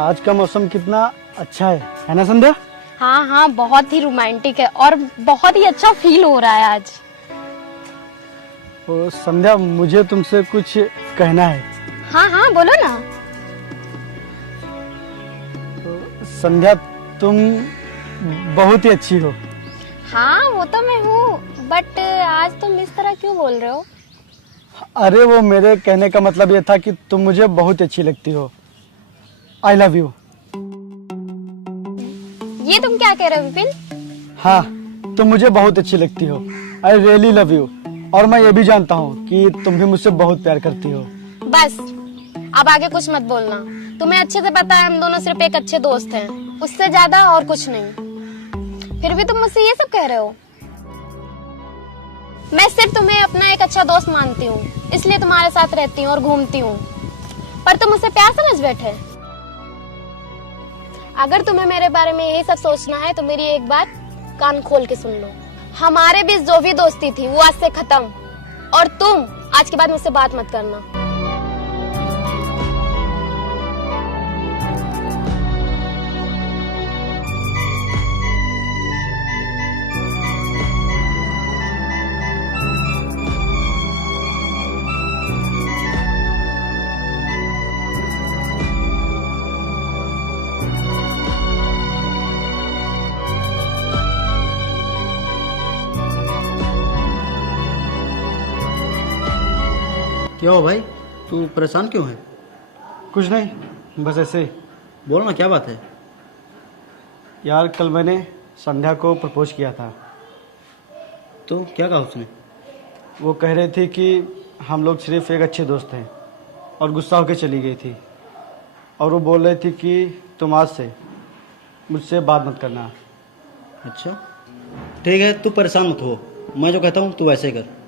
आज का मौसम कितना अच्छा है ना संध्या? हाँ हाँ, बहुत ही रोमांटिक है और बहुत ही अच्छा फील हो रहा है आज। तो संध्या, मुझे तुमसे कुछ कहना है। हाँ हाँ, बोलो ना। तो संध्या, तुम बहुत ही अच्छी हो। हाँ, वो तो मैं हूँ, बट आज तुम इस तरह क्यों बोल रहे हो? अरे वो मेरे कहने का मतलब ये था कि तुम मुझे बहुत अच्छी लगती हो। I love you. ये तुम क्या कह रहे हो विपिन? हाँ, तुम मुझे बहुत अच्छी लगती हो। I really love you. और मैं ये भी जानता हूँ कि तुम भी मुझसे बहुत प्यार करती हो। बस, अब आगे कुछ मत बोलना। तुम्हें अच्छे से पता है हम दोनों सिर्फ एक अच्छे दोस्त हैं, उससे ज्यादा और कुछ नहीं। फिर भी तुम मुझसे ये सब कह रहे हो। मैं सिर्फ तुम्हें अपना एक अच्छा दोस्त मानती हूँ, इसलिए तुम्हारे साथ रहती हूँ और घूमती हूँ, पर तुम मुझसे प्यार समझ बैठे। अगर तुम्हें मेरे बारे में यही सब सोचना है तो मेरी एक बात कान खोल के सुन लो। हमारे बीच जो भी दोस्ती थी वो आज से खत्म, और तुम आज के बाद मुझसे बात मत करना। क्या हो भाई, तू परेशान क्यों है? कुछ नहीं, बस ऐसे ही। बोल ना, क्या बात है? यार, कल मैंने संध्या को प्रपोज किया था। तो क्या कहा उसने? वो कह रही थी कि हम लोग सिर्फ एक अच्छे दोस्त हैं, और गुस्सा होकर चली गई थी। और वो बोल रही थी कि तुम आज से मुझसे बात मत करना। अच्छा ठीक है, तू परेशान मत हो। मैं जो कहता हूँ तू वैसे ही कर।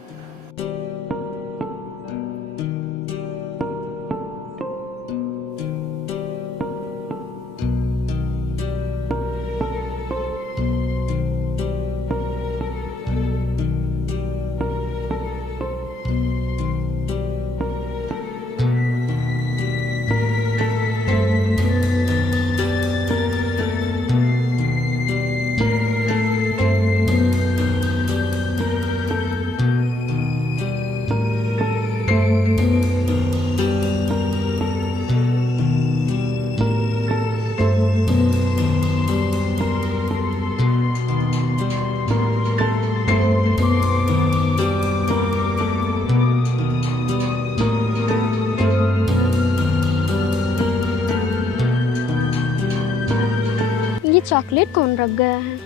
ये चॉकलेट कौन रख गया है?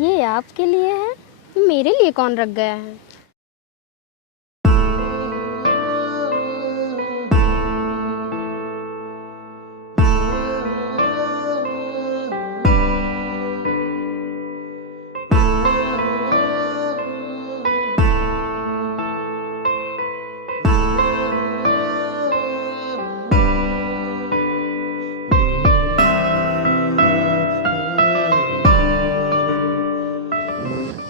ये आपके लिए है, मेरे लिए कौन रख गया है?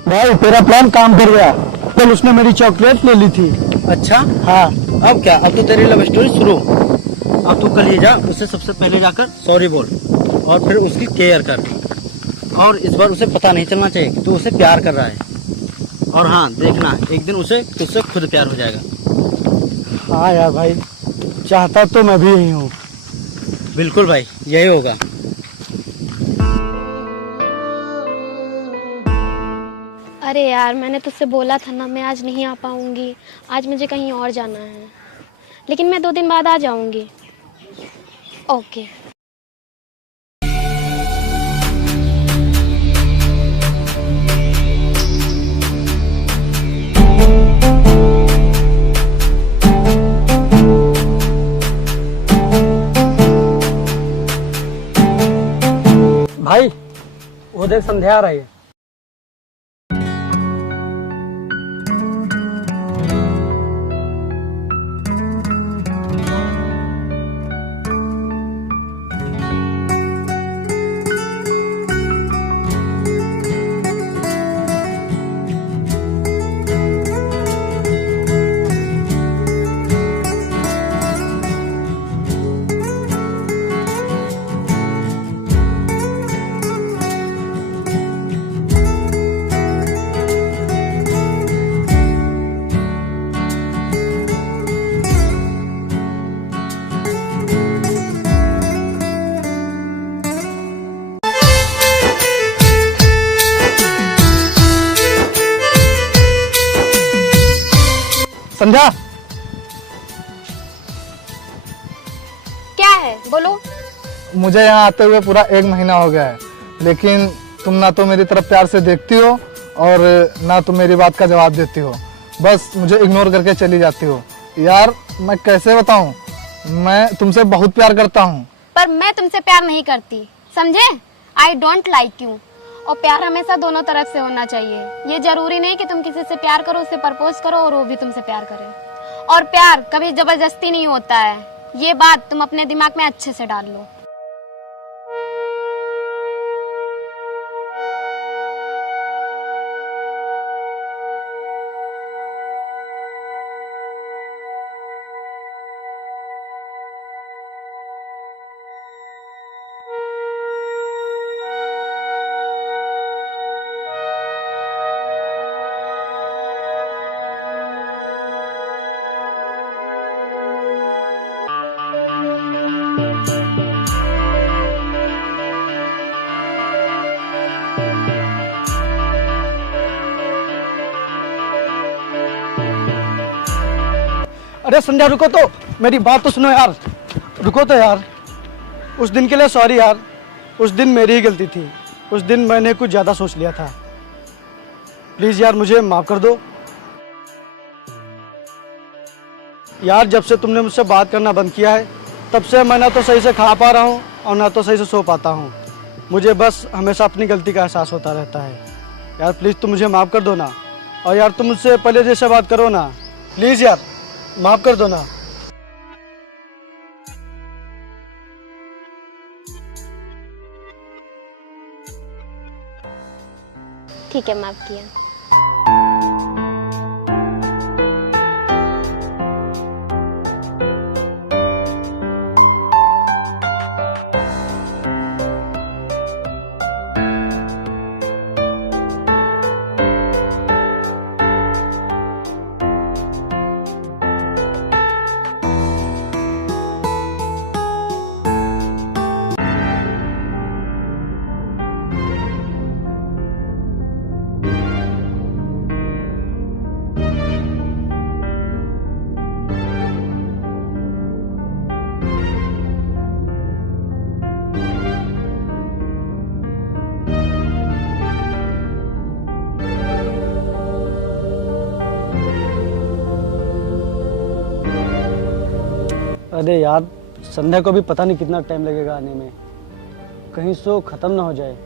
भाई, तेरा प्लान काम कर गया। कल उसने मेरी चॉकलेट ले ली थी। अच्छा, हाँ। अब क्या? अब तो तेरी लव स्टोरी शुरू। अब तू कल ही जा, उससे सबसे पहले जाकर सॉरी बोल और फिर उसकी केयर कर। और इस बार उसे पता नहीं चलना चाहिए कि तू उसे प्यार कर रहा है। और हाँ, देखना एक दिन उसे तुझसे खुद प्यार हो जाएगा। हाँ यार भाई, चाहता तो मैं भी यही हूँ। बिल्कुल भाई, यही होगा। अरे यार, मैंने तुझसे बोला था ना, मैं आज नहीं आ पाऊंगी। आज मुझे कहीं और जाना है, लेकिन मैं 2 दिन बाद आ जाऊंगी। ओके। भाई, वो देख, संध्या आ रही है। संध्या, क्या है बोलो। मुझे यहाँ आते हुए पूरा 1 महीना हो गया है, लेकिन तुम ना तो मेरी तरफ प्यार से देखती हो और ना तुम मेरी बात का जवाब देती हो, बस मुझे इग्नोर करके चली जाती हो। यार मैं कैसे बताऊं, मैं तुमसे बहुत प्यार करता हूँ। पर मैं तुमसे प्यार नहीं करती, समझे? I don't like you. और प्यार हमेशा दोनों तरफ से होना चाहिए। ये जरूरी नहीं कि तुम किसी से प्यार करो, उसे प्रपोज करो और वो भी तुमसे प्यार करे। और प्यार कभी जबरदस्ती नहीं होता है, ये बात तुम अपने दिमाग में अच्छे से डाल लो। अरे संध्या रुको तो, मेरी बात तो सुनो यार, रुको तो यार। उस दिन के लिए सॉरी यार, उस दिन मेरी ही गलती थी। उस दिन मैंने कुछ ज़्यादा सोच लिया था। प्लीज़ यार मुझे माफ़ कर दो। यार जब से तुमने मुझसे बात करना बंद किया है, तब से मैं ना तो सही से खा पा रहा हूँ और ना तो सही से सो पाता हूँ। मुझे बस हमेशा अपनी गलती का एहसास होता रहता है। यार प्लीज़ तुम मुझे माफ़ कर दो ना। और यार तुम मुझसे पहले जैसे बात करो ना, प्लीज़ यार माफ़ कर दो ना। ठीक है, माफ किया। अरे यार संध्या को भी पता नहीं कितना टाइम लगेगा आने में, कहीं सो खत्म ना हो जाए।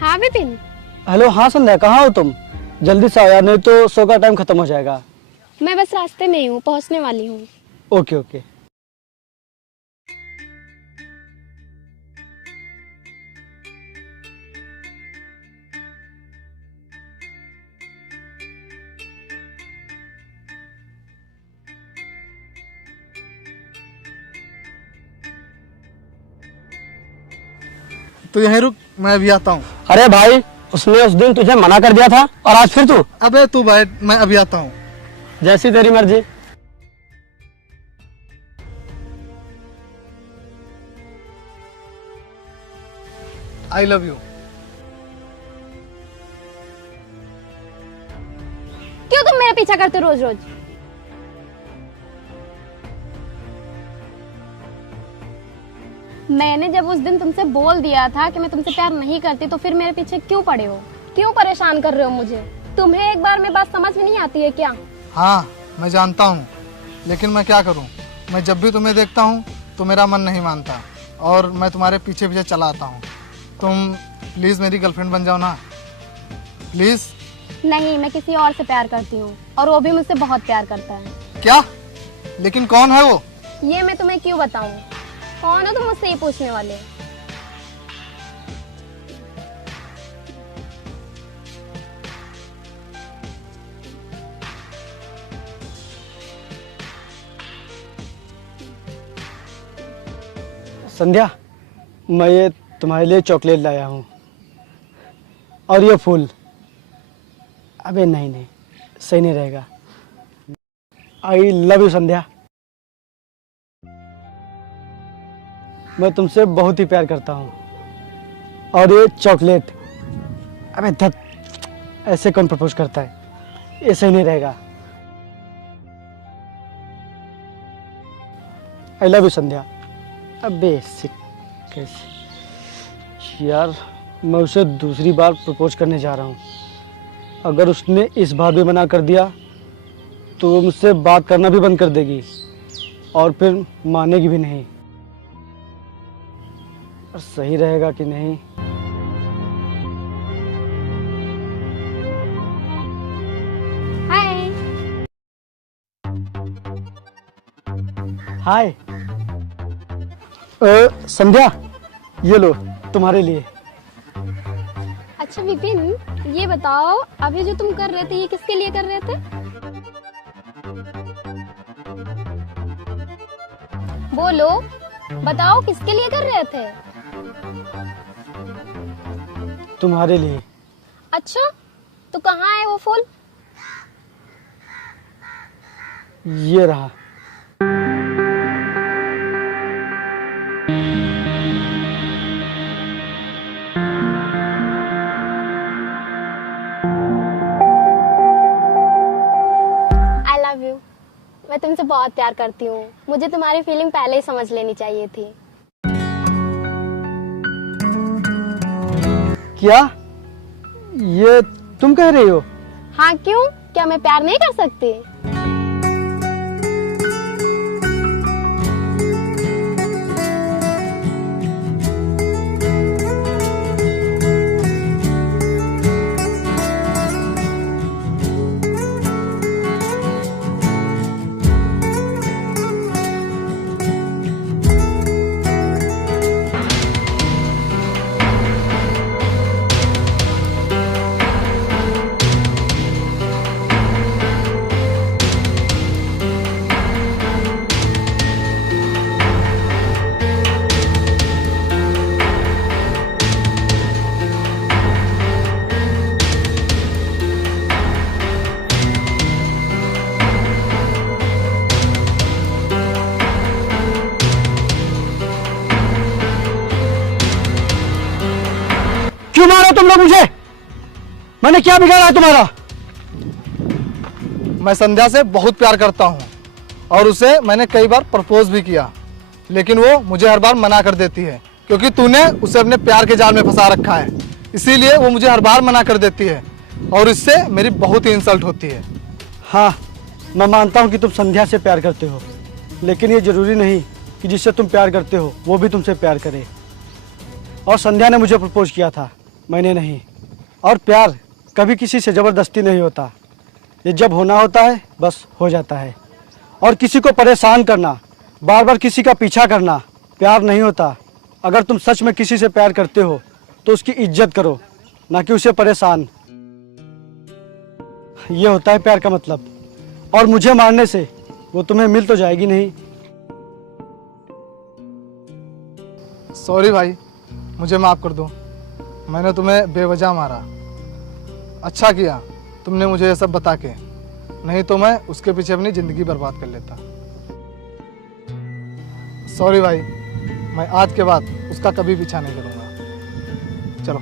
हाँ विपिन। हेलो, हाँ संध्या कहाँ हो तुम? जल्दी से आओ यार, नहीं तो शो का टाइम खत्म हो जाएगा। मैं बस रास्ते में ही हूँ, पहुँचने वाली हूँ। Okay okay. तो यहीं रुक, मैं अभी आता हूँ। अरे भाई, उसने उस दिन तुझे मना कर दिया था और आज फिर तू? अबे तू बैठ, मैं अभी आता हूँ। जैसी तेरी मर्जी। I love you. क्यों तुम मेरा पीछा करते रोज रोज? मैंने जब उस दिन तुमसे बोल दिया था कि मैं तुमसे प्यार नहीं करती, तो फिर मेरे पीछे क्यों पड़े हो? क्यों परेशान कर रहे हो मुझे? तुम्हें एक बार में बात समझ में नहीं आती है क्या? हाँ मैं जानता हूँ, लेकिन मैं क्या करूँ, मैं जब भी तुम्हें देखता हूँ तो मेरा मन नहीं मानता और मैं तुम्हारे पीछे पीछे चला आता हूँ। तुम प्लीज मेरी गर्लफ्रेंड बन जाओ ना, प्लीज। नहीं, मैं किसी और से प्यार करती हूँ और वो भी मुझसे बहुत प्यार करता है। क्या? लेकिन कौन है वो? ये मैं तुम्हें क्यों बताऊं? कौन हो तुम मुझसे ये पूछने वाले? संध्या, मैं ये तुम्हारे लिए चॉकलेट लाया हूँ और ये फूल। अबे नहीं नहीं, सही नहीं रहेगा। आई लव यू संध्या। मैं तुमसे बहुत ही प्यार करता हूँ। और ये चॉकलेट, अबे धत, ऐसे कौन प्रपोज करता है? ऐसे ही नहीं रहेगा। आई लव यू संध्या। अबे कैसे यार, मैं उसे दूसरी बार प्रपोज करने जा रहा हूँ। अगर उसने इस बार भी मना कर दिया तो वो मुझसे बात करना भी बंद कर देगी और फिर मानेगी भी नहीं। और सही रहेगा कि नहीं? हाय। हाय। संध्या, ये लो तुम्हारे लिए। अच्छा विपिन, ये बताओ अभी जो तुम कर रहे थे ये किसके लिए कर रहे थे? बोलो, बताओ किसके लिए कर रहे थे? तुम्हारे लिए। अच्छा, तो कहाँ है वो फूल? ये रहा। I love you. मैं तुमसे बहुत प्यार करती हूँ। मुझे तुम्हारी फीलिंग पहले ही समझ लेनी चाहिए थी। क्या ये तुम कह रही हो? हाँ, क्यों? क्या मैं प्यार नहीं कर सकती? क्यों मारो तुम लोग मुझे? मैंने क्या बिगाड़ा तुम्हारा? मैं संध्या से बहुत प्यार करता हूँ और उसे मैंने कई बार प्रपोज भी किया, लेकिन वो मुझे हर बार मना कर देती है क्योंकि तूने उसे अपने प्यार के जाल में फंसा रखा है। इसीलिए वो मुझे हर बार मना कर देती है और इससे मेरी बहुत ही इंसल्ट होती है। हाँ, मैं मानता हूँ कि तुम संध्या से प्यार करते हो, लेकिन ये जरूरी नहीं कि जिससे तुम प्यार करते हो वो भी तुमसे प्यार करे। और संध्या ने मुझे प्रपोज किया था, मैंने नहीं। और प्यार कभी किसी से ज़बरदस्ती नहीं होता, ये जब होना होता है बस हो जाता है। और किसी को परेशान करना, बार बार किसी का पीछा करना प्यार नहीं होता। अगर तुम सच में किसी से प्यार करते हो तो उसकी इज्जत करो, ना कि उसे परेशान। ये होता है प्यार का मतलब। और मुझे मारने से वो तुम्हें मिल तो जाएगी नहीं। सॉरी भाई, मुझे माफ़ कर दो। मैंने तुम्हें बेवजह मारा। अच्छा किया तुमने मुझे ये सब बता के, नहीं तो मैं उसके पीछे अपनी ज़िंदगी बर्बाद कर लेता। सॉरी भाई, मैं आज के बाद उसका कभी पीछा नहीं करूँगा। चलो।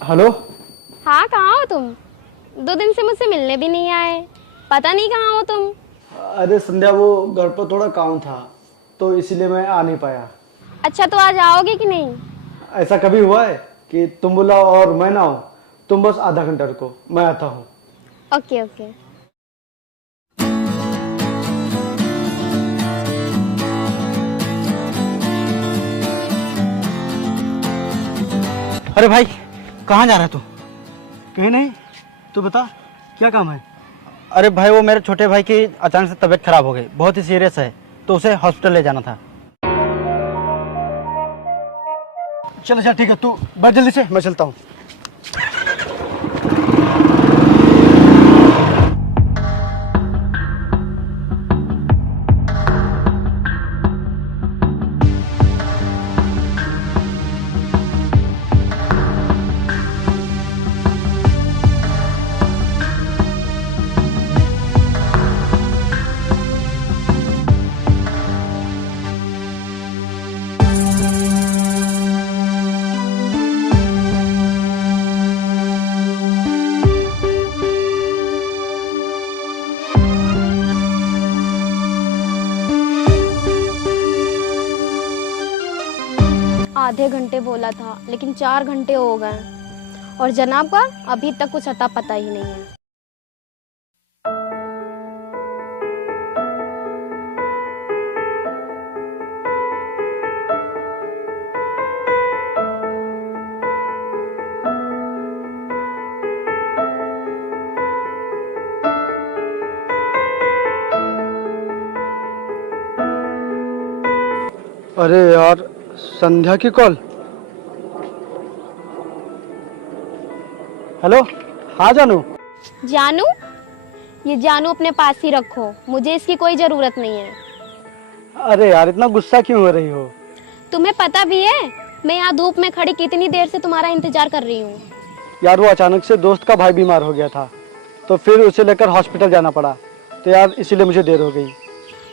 हेलो। हाँ, कहाँ हो तुम? 2 दिन से मुझसे मिलने भी नहीं आए। पता नहीं कहाँ हो तुम। अरे संध्या, वो घर पर थोड़ा काम था तो इसीलिए मैं आ नहीं पाया। अच्छा, तो आज आओगे कि नहीं? ऐसा कभी हुआ है कि तुम बुलाओ और मैं ना आऊँ? तुम बस आधा घंटा रुको, मैं आता हूँ। Okay okay. अरे भाई, कहाँ जा रहा है तू? कहीं नहीं, तू बता क्या काम है? अरे भाई, वो मेरे छोटे भाई की अचानक से तबीयत खराब हो गई, बहुत ही सीरियस है, तो उसे हॉस्पिटल ले जाना था। चल अच्छा ठीक है, तू बैठ जल्दी से, मैं चलता हूँ। आधे घंटे बोला था, लेकिन 4 घंटे हो गए और जनाब का अभी तक कुछ अता पता ही नहीं है। अरे यार, संध्या की कॉल। हेलो, हाँ जानू। जानू? ये जानू अपने पास ही रखो, मुझे इसकी कोई जरूरत नहीं है। अरे यार, इतना गुस्सा क्यों हो रही हो? तुम्हें पता भी है मैं यहाँ धूप में खड़ी कितनी देर से तुम्हारा इंतजार कर रही हूँ। यार वो अचानक से दोस्त का भाई बीमार हो गया था, तो फिर उसे लेकर हॉस्पिटल जाना पड़ा, तो यार इसीलिए मुझे देर हो गई।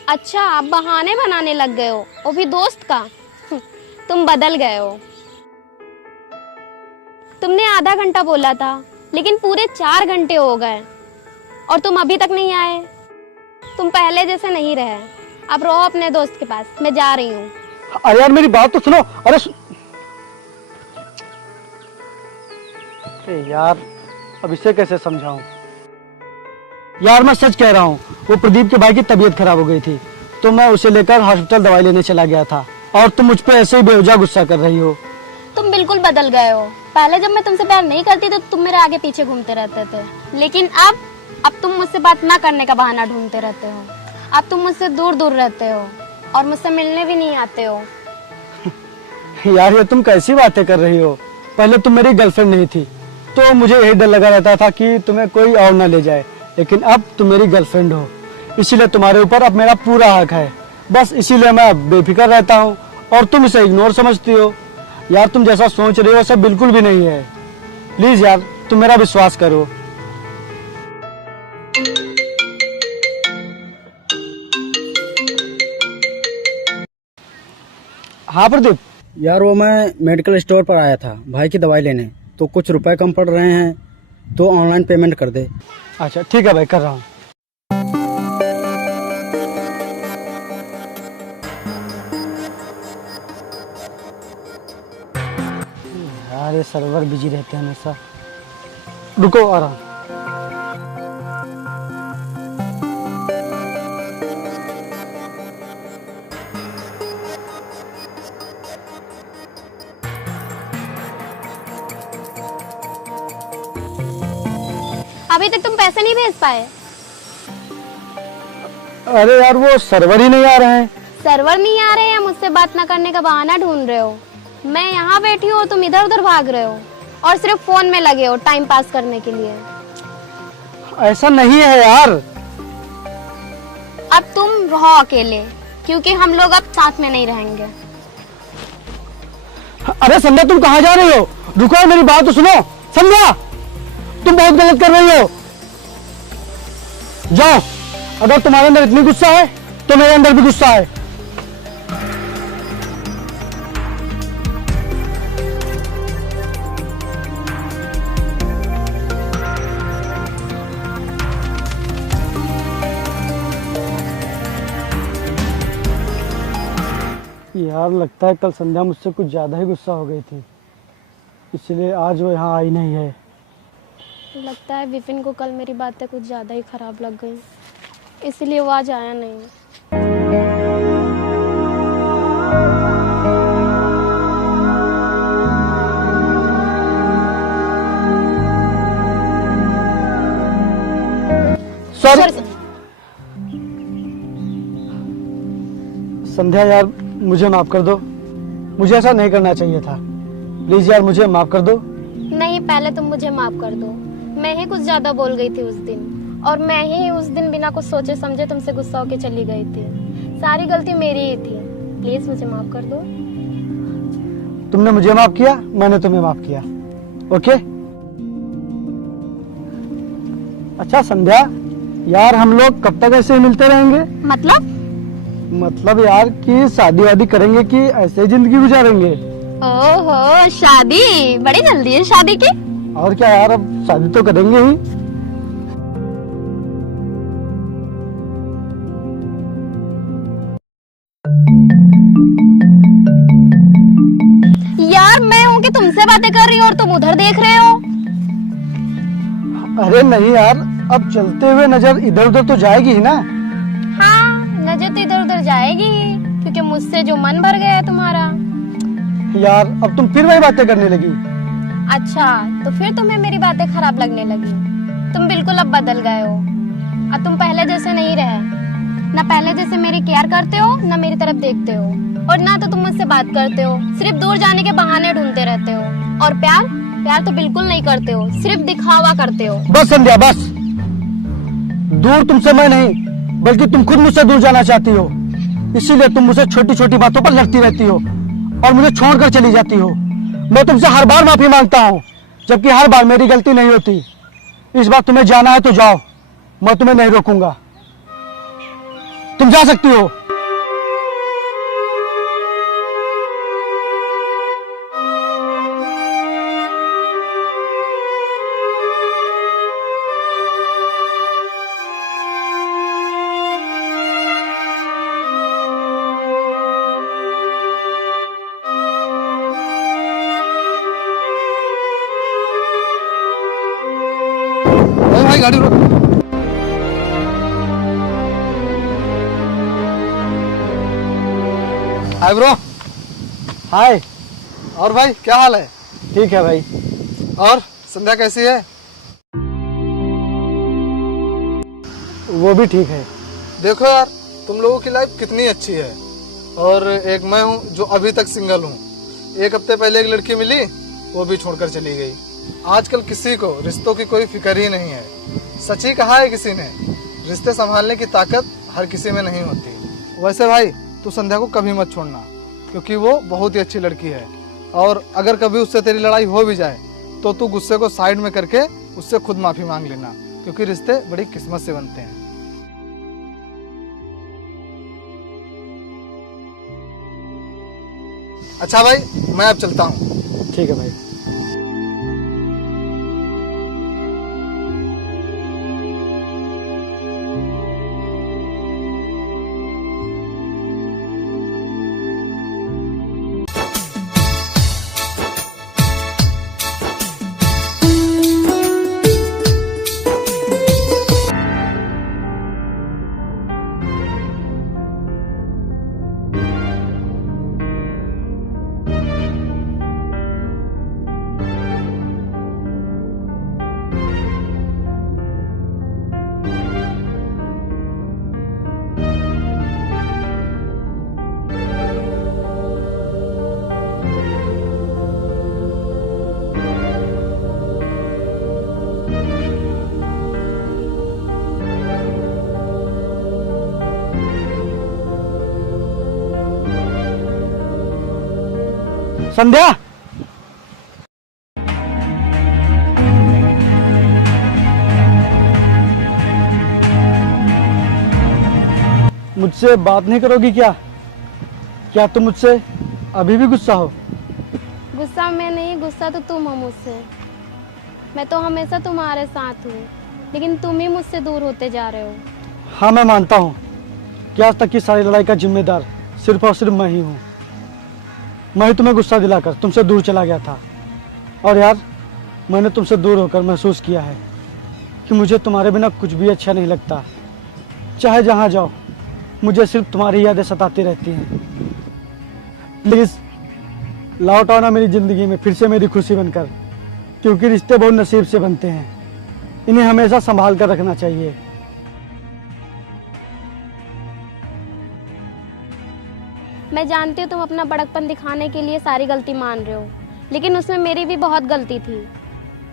अच्छा, आप बहाने बनाने लग गए हो, वो भी दोस्त का। तुम बदल गए हो। तुमने आधा घंटा बोला था, लेकिन पूरे 4 घंटे हो गए और तुम अभी तक नहीं आए। तुम पहले जैसे नहीं रहे। अब रहो अपने दोस्त के पास, मैं जा रही हूँ। अरे यार मेरी बात तो सुनो। अरे यार, अब इसे कैसे समझाऊं? यार मैं सच कह रहा हूँ, वो प्रदीप के भाई की तबीयत खराब हो गई थी, तो मैं उसे लेकर हॉस्पिटल दवाई लेने चला गया था, और तुम मुझ पे ऐसे ही बेवजह गुस्सा कर रही हो। तुम बिल्कुल बदल गए हो। पहले जब मैं तुमसे प्यार नहीं करती तो तुम मेरे आगे पीछे घूमते रहते थे, लेकिन अब तुम मुझसे बात ना करने का बहाना ढूंढते रहते हो। अब तुम मुझसे दूर दूर रहते हो और मुझसे मिलने भी नहीं आते हो। यार ये तुम कैसी बातें कर रही हो? पहले तुम मेरी गर्लफ्रेंड नहीं थी, तो मुझे यही डर लगा रहता था कि तुम्हें कोई और न ले जाए, लेकिन अब तुम मेरी गर्लफ्रेंड हो, इसीलिए तुम्हारे ऊपर अब मेरा पूरा हक है। बस इसीलिए मैं अब बेफिक्र रहता हूँ और तुम इसे इग्नोर समझती हो। यार तुम जैसा सोच रही हो ऐसा बिल्कुल भी नहीं है। प्लीज यार, तुम मेरा विश्वास करो। हाँ प्रदीप। यार वो मैं मेडिकल स्टोर पर आया था भाई की दवाई लेने, तो कुछ रुपए कम पड़ रहे हैं, तो ऑनलाइन पेमेंट कर दे। अच्छा ठीक है भाई, कर रहा हूँ। यार ये सर्वर बिजी रहते हैं हमेशा। रुको, आ रहा हूँ। अभी तक तुम पैसे नहीं भेज पाए। अरे यार वो सर्वर ही नहीं आ रहे हैं। सर्वर नहीं आ रहे हैं, मुझसे बात ना करने का बहाना ढूंढ रहे हो। मैं यहाँ बैठी हूँ, तुम इधर उधर भाग रहे हो और सिर्फ फोन में लगे हो टाइम पास करने के लिए। ऐसा नहीं है यार। अब तुम रहो अकेले, क्योंकि हम लोग अब साथ में नहीं रहेंगे। अरे संध्या, तुम कहाँ जा रही हो? रुको, मेरी बात तो सुनो। संध्या, तुम बहुत गलत कर रही हो। जाओ, अगर तुम्हारे अंदर इतनी गुस्सा है तो मेरे अंदर भी गुस्सा है। यार लगता है कल संध्या मुझसे कुछ ज्यादा ही गुस्सा हो गई थी, इसलिए आज वो यहाँ आई नहीं है। लगता है विपिन को कल मेरी बातें कुछ ज्यादा ही खराब लग गई, इसलिए वो आज आया नहीं। सॉरी संध्या, यार मुझे माफ कर दो। मुझे ऐसा नहीं करना चाहिए था। प्लीज यार मुझे माफ कर दो। नहीं, पहले तुम मुझे माफ कर दो। मैं ही कुछ ज्यादा बोल गई थी उस दिन, और मैं ही उस दिन बिना कुछ सोचे समझे तुमसे गुस्सा होके चली गई थी। सारी गलती मेरी ही थी। प्लीज मुझे माफ कर दो। तुमने मुझे माफ किया, मैंने तुम्हें माफ किया। ओके? अच्छा संध्या, यार हम लोग कब तक ऐसे ही मिलते रहेंगे? मतलब यार कि शादी वादी करेंगे कि ऐसे ही जिंदगी गुजारेंगे? ओहो, शादी? बड़ी जल्दी है शादी की? और क्या यार, अब शादी तो करेंगे ही। बातें कर रही हो और तुम उधर देख रहे हो। अरे नहीं यार, अब चलते हुए नजर इधर उधर तो जाएगी ही ना। हाँ, नजर तो इधर उधर जाएगी ही, क्योंकि मुझसे जो मन भर गया है तुम्हारा। यार अब तुम फिर वही बातें करने लगी। अच्छा, तो फिर तुम्हें मेरी बातें खराब लगने लगी। तुम बिल्कुल अब बदल गए हो। अब तुम पहले जैसे नहीं रहे। ना पहले जैसे मेरी केयर करते हो, ना मेरी तरफ देखते हो, और ना तो तुम मुझसे बात करते हो। सिर्फ दूर जाने के बहाने ढूंढते रहते हो। और प्यार प्यार तो बिल्कुल नहीं करते हो, सिर्फ दिखावा करते हो। बस संध्या बस। दूर तुमसे मैं नहीं, बल्कि तुम खुद मुझसे दूर जाना चाहती हो। इसीलिए तुम मुझसे छोटी छोटी बातों पर लड़ती रहती हो और मुझे छोड़कर चली जाती हो। मैं तुमसे हर बार माफी मांगता हूँ, जबकि हर बार मेरी गलती नहीं होती। इस बार तुम्हें जाना है तो जाओ, मैं तुम्हें नहीं रोकूंगा। तुम जा सकती हो। अरे भाई गाड़ी रोक। Hi bro. हाय। और भाई क्या हाल है? ठीक है भाई। और संध्या कैसी है? वो भी ठीक है। देखो यार, तुम लोगों की लाइफ कितनी अच्छी है, और एक मैं हूँ जो अभी तक सिंगल हूँ। एक हफ्ते पहले एक लड़की मिली, वो भी छोड़कर चली गई। आजकल किसी को रिश्तों की कोई फिक्र ही नहीं है। सच ही कहा है किसी ने, रिश्ते संभालने की ताकत हर किसी में नहीं होती। वैसे भाई, तू संध्या को कभी मत छोड़ना, क्योंकि वो बहुत ही अच्छी लड़की है। और अगर कभी उससे तेरी लड़ाई हो भी जाए तो तू गुस्से को साइड में करके उससे खुद माफी मांग लेना, क्योंकि रिश्ते बड़ी किस्मत से बनते हैं। अच्छा भाई, मैं अब चलता हूँ। ठीक है भाई। संध्या, मुझसे बात नहीं करोगी क्या? क्या तुम मुझसे अभी भी गुस्सा हो? गुस्सा मैं नहीं, गुस्सा तो तुम हो मुझसे। मैं तो हमेशा तुम्हारे साथ हूँ, लेकिन तुम ही मुझसे दूर होते जा रहे हो। हाँ, मैं मानता हूँ कि आज तक की सारी लड़ाई का जिम्मेदार सिर्फ और सिर्फ मैं ही हूँ। मैं ही तुम्हें गुस्सा दिलाकर तुमसे दूर चला गया था। और यार, मैंने तुमसे दूर होकर महसूस किया है कि मुझे तुम्हारे बिना कुछ भी अच्छा नहीं लगता। चाहे जहाँ जाओ, मुझे सिर्फ तुम्हारी यादें सताती रहती हैं। प्लीज़ लौट आओ ना मेरी ज़िंदगी में फिर से मेरी खुशी बनकर, क्योंकि रिश्ते बहुत नसीब से बनते हैं। इन्हें हमेशा संभाल कर रखना चाहिए। मैं जानती हूँ तुम अपना बड़कपन दिखाने के लिए सारी गलती मान रहे हो, लेकिन उसमें मेरी भी बहुत गलती थी।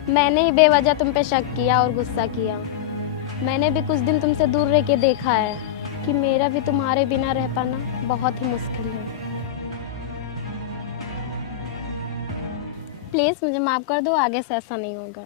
मैंने ही बेवजह तुम पे शक किया और गुस्सा किया। मैंने भी कुछ दिन तुमसे दूर रह के देखा है कि मेरा भी तुम्हारे बिना रह पाना बहुत ही मुश्किल है। प्लीज़ मुझे माफ़ कर दो, आगे से ऐसा नहीं होगा।